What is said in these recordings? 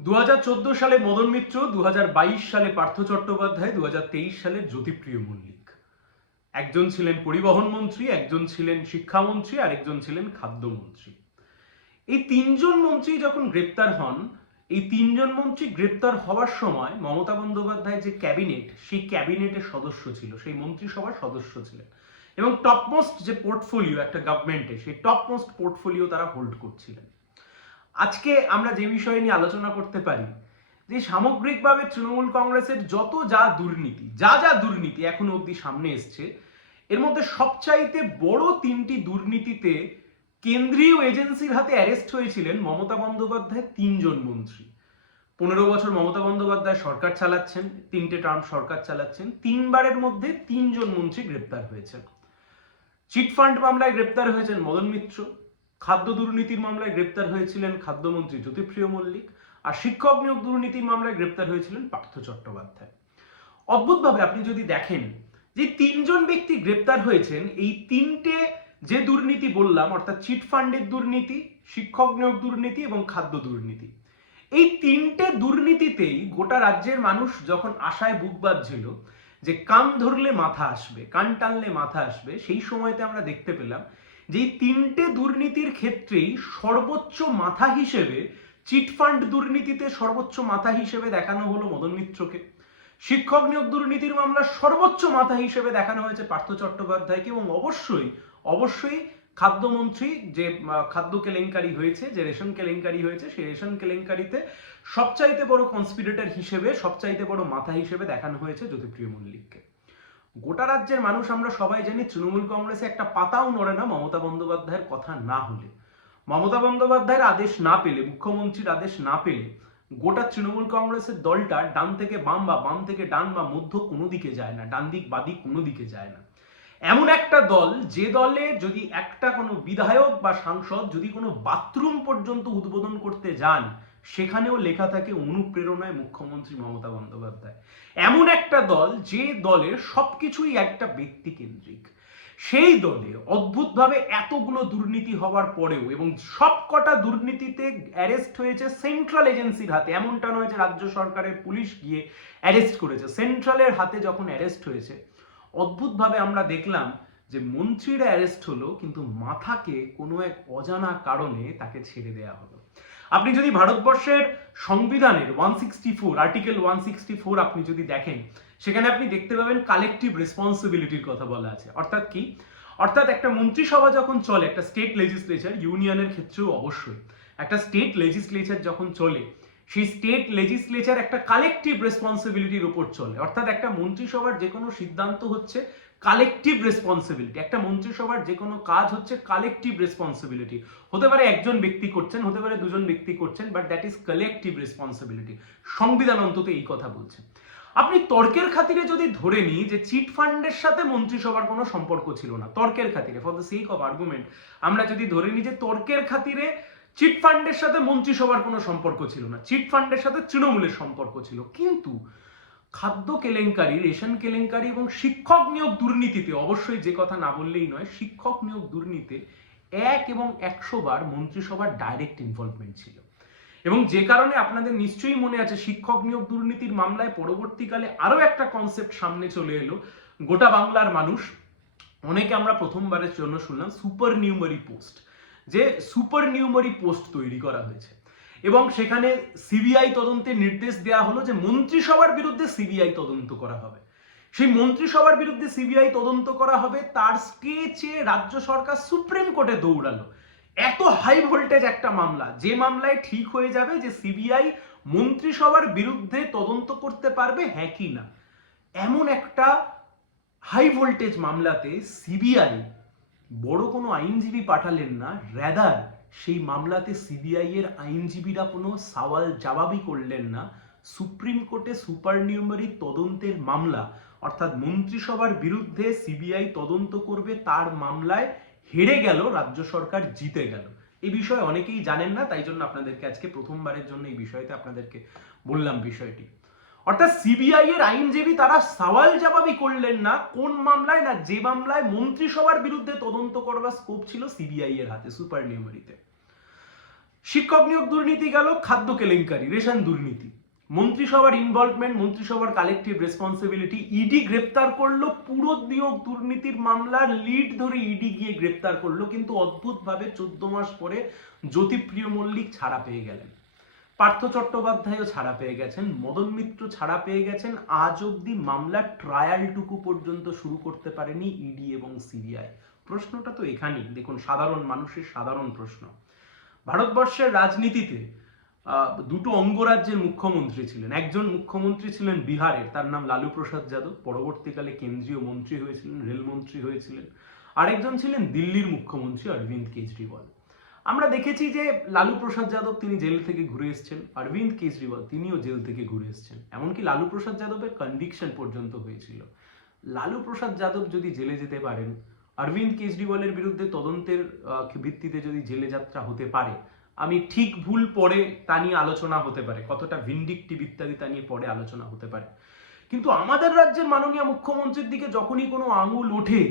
দু হাজার চোদ্দ সালে মদন মিত্র, দুহাজার বাইশ সালে পার্থ চট্টোপাধ্যায়, দুহাজার তেইশ সালে জ্যোতিপ্রিয় মল্লিক। একজন ছিলেন পরিবহন মন্ত্রী, একজন ছিলেন শিক্ষামন্ত্রী, আর একজন ছিলেন খাদ্যমন্ত্রী। এই তিনজন মন্ত্রী যখন গ্রেপ্তার হন, এই তিনজন মন্ত্রী গ্রেপ্তার হওয়ার সময় মমতা বন্দ্যোপাধ্যায় যে ক্যাবিনেট, সেই ক্যাবিনেটের সদস্য ছিল, সেই মন্ত্রিসভার সদস্য ছিলেন। এবং টপমোস্ট যে পোর্টফোলিও একটা গভর্নমেন্টে সেই টপমোস্ট পোর্টফোলিও তারা হোল্ড করছিলেন। আজকে আমরা যে বিষয় নিয়ে আলোচনা করতে পারি, যে সামগ্রিকভাবে তৃণমূল কংগ্রেসের যত যা দুর্নীতি, যা যা দুর্নীতি এখনও অবধি সামনে এসছে, এর মধ্যে সবচাইতে বড় তিনটি দুর্নীতিতে কেন্দ্রীয় এজেন্সির হাতে অ্যারেস্ট হয়েছিলেন মমতা বন্দ্যোপাধ্যায় তিনজন মন্ত্রী। পনেরো বছর মমতা বন্দ্যোপাধ্যায় সরকার চালাচ্ছেন, তিনটে টার্ম সরকার চালাচ্ছেন, তিনবারের মধ্যে তিনজন মন্ত্রী গ্রেপ্তার হয়েছেন। চিটফান্ড মামলায় গ্রেপ্তার হয়েছেন মদন মিত্র খাদ্য দুর্নীতির মামলায় গ্রেপ্তার হয়েছিলেন খাদ্যমন্ত্রী জ্যোতিপ্রিয় মল্লিক আর শিক্ষক নিয়োগ দুর্নীতির মামলায় গ্রেপ্তার হয়েছিলেন পার্থ চট্টোপাধ্যায়। অদ্ভুতভাবে আপনি যদি দেখেন যে তিনজন ব্যক্তি গ্রেপ্তার হয়েছেন, এই তিনটে যে দুর্নীতি বললাম, অর্থাৎ চিট ফান্ডের দুর্নীতি, শিক্ষক নিয়োগ দুর্নীতি এবং খাদ্য দুর্নীতি, এই তিনটে দুর্নীতিতেই গোটা রাজ্যের মানুষ যখন আশায় বুক বাঁধছিল যে কান ধরলে মাথা আসবে, কান টানলে মাথা আসবে, সেই সময়তে আমরা দেখতে পেলাম যে তিনটে দুর্নীতির ক্ষেত্রেই সর্বোচ্চ মাথা হিসেবে চিটফান্ড দুর্নীতিতে সর্বোচ্চ মাথা হিসেবে দেখানো হলো মদন মিত্রকে। শিক্ষক নিয়োগ দুর্নীতির মামলা সর্বোচ্চ মাথা হিসেবে দেখানো হয়েছে পার্থ চট্টোপাধ্যায়কে এবং অবশ্যই অবশ্যই খাদ্যমন্ত্রী যে খাদ্য কেলেঙ্কারি হয়েছে, যে রেশন কেলেঙ্কারি হয়েছে, সেই রেশন কেলেঙ্কারিতে সবচাইতে বড় কনস্পিরেটর হিসেবে, সবচাইতে বড় মাথা হিসেবে দেখানো হয়েছে জ্যোতিপ্রিয় মল্লিককে। গোটা রাজ্যের মানুষ আমরা সবাই জানি তৃণমূল কংগ্রেসে একটা পাতাও নড়ে না মমতা বন্দ্যোপাধ্যায়ের কথা না হলে। মমতা বন্দ্যোপাধ্যায়ের আদেশ না পেলে, মুখ্যমন্ত্রীর আদেশ না পেলে গোটা তৃণমূল কংগ্রেসের দলটা ডান থেকে বাম বা বাম থেকে ডান বা মধ্য কোনো দিকে যায় না, ডান দিক বাদিক কোনো দিকে যায় না। এমন একটা দল, যে দলে যদি একটা কোনো বিধায়ক বা সাংসদ যদি কোনো বাথরুম পর্যন্ত উদ্বোধন করতে যান সেখানেও লেখা থাকে অনুপ্রেরণায় মুখ্যমন্ত্রী মমতা বন্দ্যোপাধ্যায়। এমন একটা দল যে দলের সবকিছুই একটা ব্যক্তি কেন্দ্রিক সেই দলে অদ্ভুতভাবে এতগুলো দুর্নীতি হওয়ার পরেও এবং সবকটা দুর্নীতিতে অ্যারেস্ট হয়েছে সেন্ট্রাল এজেন্সির হাতে। এমনটা নয় যে রাজ্য সরকারের পুলিশ গিয়ে অ্যারেস্ট করেছে। সেন্ট্রালের হাতে যখন অ্যারেস্ট হয়েছে, অদ্ভুতভাবে আমরা দেখলাম যে মন্ত্রীরা অ্যারেস্ট হলো কিন্তু মাথাকে কোনো এক অজানা কারণে তাকে ছেড়ে দেওয়া হলো। আপনি যদি ভারতবর্ষের সংবিধানের one sixty four article one sixty four আপনি যদি দেখেন, সেখানে আপনি দেখতে পাবেন কালেকটিভ রেসপন্সিবিলিটির কথা বলা আছে। অর্থাৎ কি? অর্থাৎ একটা মন্ত্রিসভা যখন চলে, একটা স্টেট লেজিসলেচার ইউনিয়নের ক্ষেত্রেও অবশ্যই। একটা স্টেট লেজিসলেচার যখন চলে, সেই স্টেট লেজিসলেচার একটা কালেকটিভ রেসপন্সিবিলিটির উপর চলে। অর্থাৎ একটা মন্ত্রিসভার যে কোনো সিদ্ধান্ত হচ্ছে কালেকটিভ রেসপন্সিবিলিটি একটা মন্ত্রিসভার যে কোনো কাজ হচ্ছে কালেকটিভ রেসপন্সিবিলিটি হতে পারে একজন ব্যক্তি করছেন, হতে পারে দুজন ব্যক্তি করছেন but that is collective responsibility সংবিধান অন্তত এই কথা বলছে। আপনি তর্কের খাতিরে যদি ধরে নিই যে চিট ফান্ডের সাথে মন্ত্রিসভার কোনো সম্পর্ক ছিল না, তর্কের খাতিরে for the sake of argument আমরা যদি ধরে নিই যে তর্কের খাতিরে চিট ফান্ডের সাথে মন্ত্রিসভার কোনো সম্পর্ক ছিল না, চিট ফান্ডের সাথে তৃণমূলের সম্পর্ক ছিল। কিন্তু খাদ্য কেলেঙ্কারি, রেশন কেলেঙ্কারি এবং শিক্ষক নিয়োগ দুর্নীতিতে, অবশ্যই যে কথা না বললেই নয়, শিক্ষক নিয়োগ দুর্নীতিতে এক এবং একশো বার মন্ত্রিসভার ডাইরেক্ট ইনভলভমেন্ট ছিল। এবং যে কারণে আপনাদের নিশ্চয়ই মনে আছে, শিক্ষক নিয়োগ দুর্নীতির মামলায় পরবর্তীকালে আরও একটা কনসেপ্ট সামনে চলে এলো, গোটা বাংলার মানুষ। অনেকে আমরা প্রথমবারের জন্য শুনলাম সুপার নিউমারি পোস্ট যে সুপার নিউমারি পোস্ট তৈরি করা হয়েছে। এবং সেখানে সিবিআই তদন্তের নির্দেশ দেওয়া হলো যে মন্ত্রিসভার বিরুদ্ধে সিবিআই তদন্ত করা হবে। সেই মন্ত্রিসভার বিরুদ্ধে সিবিআই তদন্ত করা হবে, তার স্কেচে রাজ্য সরকার সুপ্রিম কোর্টে দৌড়ালো। এত হাই ভোল্টেজ একটা মামলা, যে মামলায় ঠিক হয়ে যাবে যে সিবিআই মন্ত্রিসভার বিরুদ্ধে তদন্ত করতে পারবে হ্যাঁ কি না? এমন একটা হাই ভোল্টেজ মামলাতে সিবিআই বড় কোনো আইনজীবী পাঠালেন না র্যাদার সেই মামলাতে সিবিআই এর আইনজীবীরা কোনো সওয়াল জবাবই করলেন না। সুপ্রিম কোর্টে সুপার নিউমারি তদন্তের মামলা, অর্থাৎ মন্ত্রিসভার বিরুদ্ধে সিবিআই তদন্ত করবে তার মামলায় হেরে গেল, রাজ্য সরকার জিতে গেল। এই বিষয়ে অনেকেই জানেন না, তাই জন্য আপনাদেরকে আজকে প্রথমবারের জন্য এই বিষয়তে আপনাদেরকে বললাম বিষয়টি। অর্থাৎ সিবিআই এর আইনজীবী তারা সওয়াল জবাবই করলেন না, কোন মামলায় না যে মামলায় মন্ত্রিসভার বিরুদ্ধে তদন্ত করবার স্কোপ ছিল সিবিআই এর হাতে সুপার নিউমারিতে শিক্ষক নিয়োগ দুর্নীতি গেল, খাদ্য কেলেঙ্কারি, রেশন দুর্নীতি। মন্ত্রিসভার ইনভলভমেন্ট মন্ত্রিসভার কালেকটিভ রেসপন্সিবিলিটি ইডি গ্রেপ্তার করল, পুরো নিয়োগ দুর্নীতির মামলার লিড ধরে ইডি গিয়ে গ্রেপ্তার করল, কিন্তু অদ্ভুতভাবে চোদ্দ মাস পরে জ্যোতিপ্রিয় মল্লিক ছাড়া পেয়ে গেলেন। পার্থ চট্টোপাধ্যায়ও ছাড়া পেয়ে গেছেন, মদন মিত্র ছাড়া পেয়ে গেছেন, আজ অবধি মামলার ট্রায়ালটুকু পর্যন্ত শুরু করতে পারেনি ইডি এবং সিবিআই প্রশ্নটা তো এখানেই, দেখুন, সাধারণ মানুষের সাধারণ প্রশ্ন। ভারতবর্ষের রাজনীতিতে দুটো অঙ্গরাজ্যের মুখ্যমন্ত্রী ছিলেন। একজন মুখ্যমন্ত্রী ছিলেন বিহারের, তার নাম লালু প্রসাদ যাদব, পরবর্তীকালে কেন্দ্রীয় মন্ত্রী হয়েছিলেন, রেলমন্ত্রী হয়েছিলেন। আরেকজন ছিলেন দিল্লির মুখ্যমন্ত্রী অরবিন্দ কেজরিওয়াল। আমরা দেখেছি যে লালু প্রসাদ যাদব তিনি জেল থেকে ঘুরে এসেছেন, অরবিন্দ কেজরিওয়াল তিনিও জেল থেকে ঘুরে এসেছেন। এমনকি লালু প্রসাদ যাদবের কনভিকশন পর্যন্ত হয়েছিল। লালু প্রসাদ যাদব যদি জেলে যেতে পারেন, অরবিন্দ কেজরিওয়ালের বিরুদ্ধে তদন্তের ভিত্তিতে যদি জেলে যাত্রা হতে পারে, আমি ঠিক ভুল পরে তা নিয়ে আলোচনা হতে পারে, কতটা ভিন্ডিকটিভ ইত্যাদি তা নিয়ে পরে আলোচনা হতে পারে। কিন্তু আমাদের রাজ্যের মাননীয় মুখ্যমন্ত্রীর দিকে যখনই কোনো আঙুল ওঠে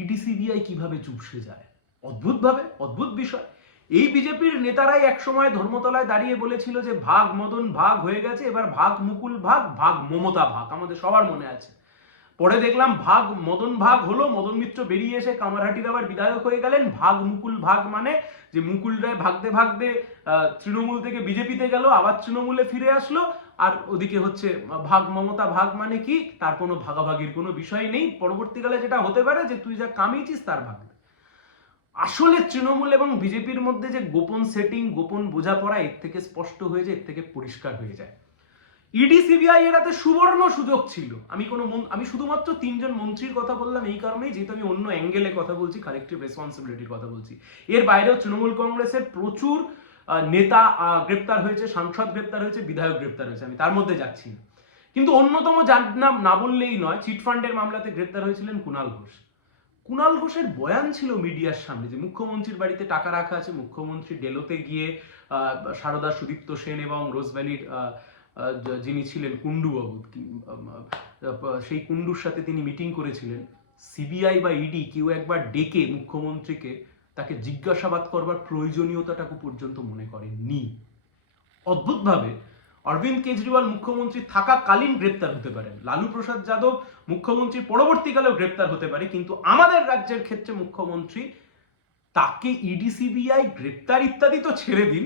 ইডি সিবিআই কীভাবে চুপসে যায়? অদ্ভুতভাবে, অদ্ভুত বিষয়। এই বিজেপির নেতারাই একসময় ধর্মতলায় দাঁড়িয়ে বলেছিল যে, ভাগ মদন, ভাগ হয়ে গেছে, এবার ভাগ মুকুল ভাগ ভাগ মমতা ভাগ। আমাদের সবার মনে আছে। পরে দেখলাম, ভাগ মদন, ভাগ হলো, মদন মিত্র বেরিয়ে এসে কামারহাটির আবার বিধায়ক হয়ে গেলেন। ভাগ মুকুল, ভাগ মানে যে মুকুল রায় ভাগতে ভাগতে তৃণমূল থেকে বিজেপিতে গেল, আবার তৃণমূলে ফিরে আসলো। আর ওদিকে হচ্ছে, ভাগ মমতা, ভাগ মানে কি? তার কোনো ভাগাভাগির কোনো বিষয় নেই। পরবর্তীকালে যেটা হতে পারে যে, তুই যা কামিয়েছিস, তার ভাগ। আসলে তৃণমূল এবং বিজেপির মধ্যে যে গোপন সেটিং গোপন বোঝাপড়া, এর থেকে স্পষ্ট হয়ে যায়, এর থেকে পরিষ্কার হয়ে যায়। ইডি, সিবিআই এর হাতে সুবর্ণ সুযোগ ছিল। আমি কোনো আমি শুধুমাত্র তিনজন মন্ত্রীর কথা বললাম এই কারণেই, যেহেতু আমি অন্য অ্যাঙ্গেলে কথা বলছি কালেকটিভ রেসপন্সিবিলিটির কথা বলছি। এর বাইরেও তৃণমূল কংগ্রেসের প্রচুর নেতা গ্রেপ্তার হয়েছে, সাংসদ গ্রেপ্তার হয়েছে, বিধায়ক গ্রেপ্তার হয়েছে, আমি তার মধ্যে যাচ্ছি না। কিন্তু অন্যতম যার নাম না বললেই নয়, চিটফান্ডের মামলাতে গ্রেপ্তার হয়েছিলেন কুণাল ঘোষ। কুণাল ঘোষের বয়ান ছিল মিডিয়ার সামনে যে মুখ্যমন্ত্রীর বাড়িতে টাকা রাখা আছে মুখ্যমন্ত্রী ডেলোতে গিয়ে সারদা সুদীপ্ত সেন এবং আহ, যিনি ছিলেন কুন্ডুবাবু কি- আম, আহ, সেই কুন্ডুর সাথে তিনি মিটিং করেছিলেন। সিবিআই বা ইডি কেউ একবার ডেকে মুখ্যমন্ত্রীকে তাকে জিজ্ঞাসাবাদ করবার প্রয়োজনীয়তাটাকু পর্যন্ত মনে করেননি। অদ্ভুতভাবে অরবিন্দ কেজরিওয়াল মুখ্যমন্ত্রী থাকাকালীন গ্রেপ্তার হতে পারেন। লালু প্রসাদ যাদব মুখ্যমন্ত্রী পরবর্তীকালেও গ্রেপ্তার হতে পারে, কিন্তু আমাদের রাজ্যের ক্ষেত্রে মুখ্যমন্ত্রী তাকে ইডি, সিবিআই, গ্রেপ্তার ইত্যাদি তো ছেড়ে দিন,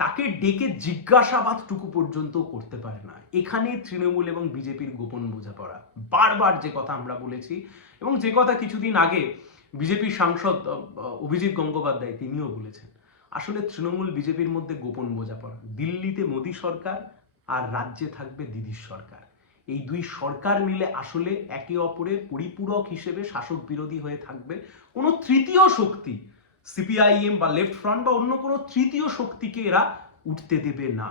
তাকে ডেকে জিজ্ঞাসাবাদটুকু পর্যন্ত করতে পারে না। এখানে তৃণমূল এবং বিজেপির গোপন বোঝাপড়া। বারবার যে কথা আমরা বলেছি, এবং যে কথা কিছুদিন আগে বিজেপির সাংসদ অভিজিৎ গঙ্গোপাধ্যায় তিনিও বলেছেন। আসলে তৃণমূল বিজেপির মধ্যে গোপন বোঝাপড়া। দিল্লিতে মোদী সরকার আর রাজ্যে থাকবে দিদির সরকার। এই দুই সরকার মিলে আসলে একে অপরের পরিপূরক হিসেবে শাসক বিরোধী হয়ে থাকবে কোনো তৃতীয় শক্তি, সিপিআইএম বা লেফট ফ্রন্ট বা অন্য কোনো তৃতীয় শক্তিকে এরা উঠতে দেবে না।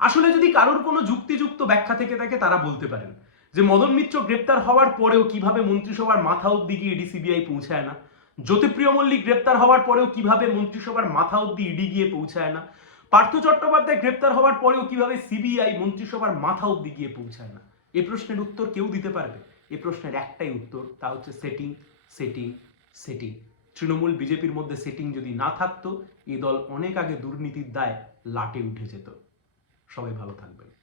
আসলে যদি কারোর কোনো যুক্তিযুক্ত ব্যাখ্যা থেকে থাকে, তারা বলতে পারেন যে মদন মিত্র গ্রেপ্তার হওয়ার পরেও কীভাবে মন্ত্রিসভার মাথা অব্দি গিয়ে ইডি সিবিআই পৌঁছায় না। জ্যোতিপ্রিয় মল্লিক গ্রেপ্তার হওয়ার পরেও কীভাবে মন্ত্রিসভার মাথা অব্দি ইডি গিয়ে পৌঁছায় না? পার্থ চট্টোপাধ্যায় গ্রেপ্তার হওয়ার পরেও কীভাবে সিবিআই মন্ত্রিসভার মাথা অব্দি গিয়ে পৌঁছায় না? এ প্রশ্নের উত্তর কেউ দিতে পারবে। এ প্রশ্নের একটাই উত্তর, তা হচ্ছে সেটিং সেটিং সেটিং তৃণমূল বিজেপির মধ্যে সেটিং যদি না থাকতো, এ দল অনেক আগে দুর্নীতির দায় লাটে উঠে যেত। সবাই ভালো থাকবেন।